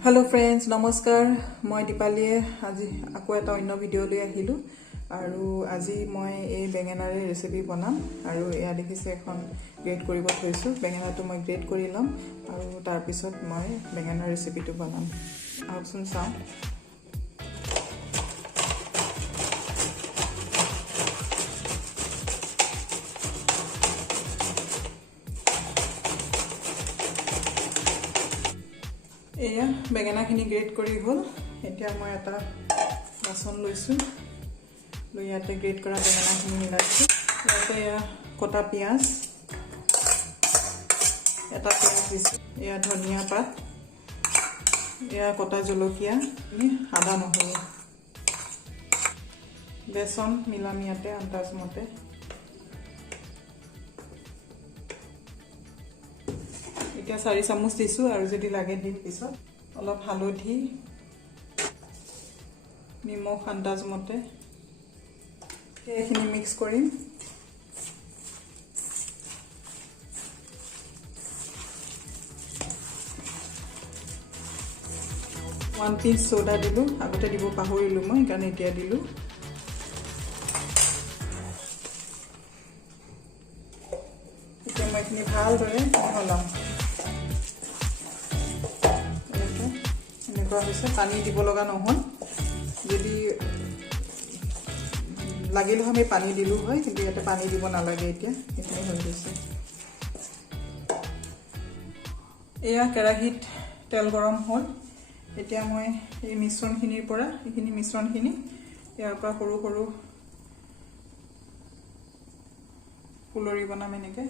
Hello friends, namaskar. Moi Dipaliye aji ako eta onno video লৈ আহিলো আৰু আজি মই এই বেঙেনাৰে ৰেচিপি বনাম আৰু এয়া দেখিছে এখন গ্ৰেট কৰিব থৈছো বেঙেনাটো মই গ্ৰেট কৰি লম আৰু তাৰ পিছত মই বেঙেনাৰ ৰেচিপিটো বনাম আহকচোন চাও এয়া বেঙেনাখিনি গ্ৰেট কৰি হ'ল এতিয়া মই এটা বাচন লৈছো লৈ ইয়াতে গ্ৰেট কৰা বেঙেনাখিনি মিলাইছো ইয়াতে এয়া কটা পিয়াজ এটা পিয়াজ দিছো এয়া ধনিয়া পাত এয়া কটা জলকীয়া আদা নহৰু বেসন মিলাম ইয়াতে আন্দাজ মতে এতিয়া 4 চামুচ দিছো আৰু যদি লাগে দিম পিছত অলপ হালধি নিমখ আন্দাজ মতে এইখিনি মিক্স কৰিম 1 পিঞ্চ সোডা দিলো আগতে দিব পাহৰিলো মই কাৰণ এতিয়া দিলো এতিয়া মই এইখিনি ভালদৰে মিহলাম পানী দিব লগা নহয় যদি লাগিলে আমি পানী দিলু হয় কিন্তু এটা পানী দিব না লাগে এতিয়া এখানে হৈ গৈছে এয়া কেৰাহীত তেল গৰম হ'ল এতিয়া মই এই মিশ্ৰণখিনিৰ পৰা এইখিনি মিশ্ৰণখিনি ইয়াৰ পৰা সৰু সৰু ফুলৰি বনাম এনেকে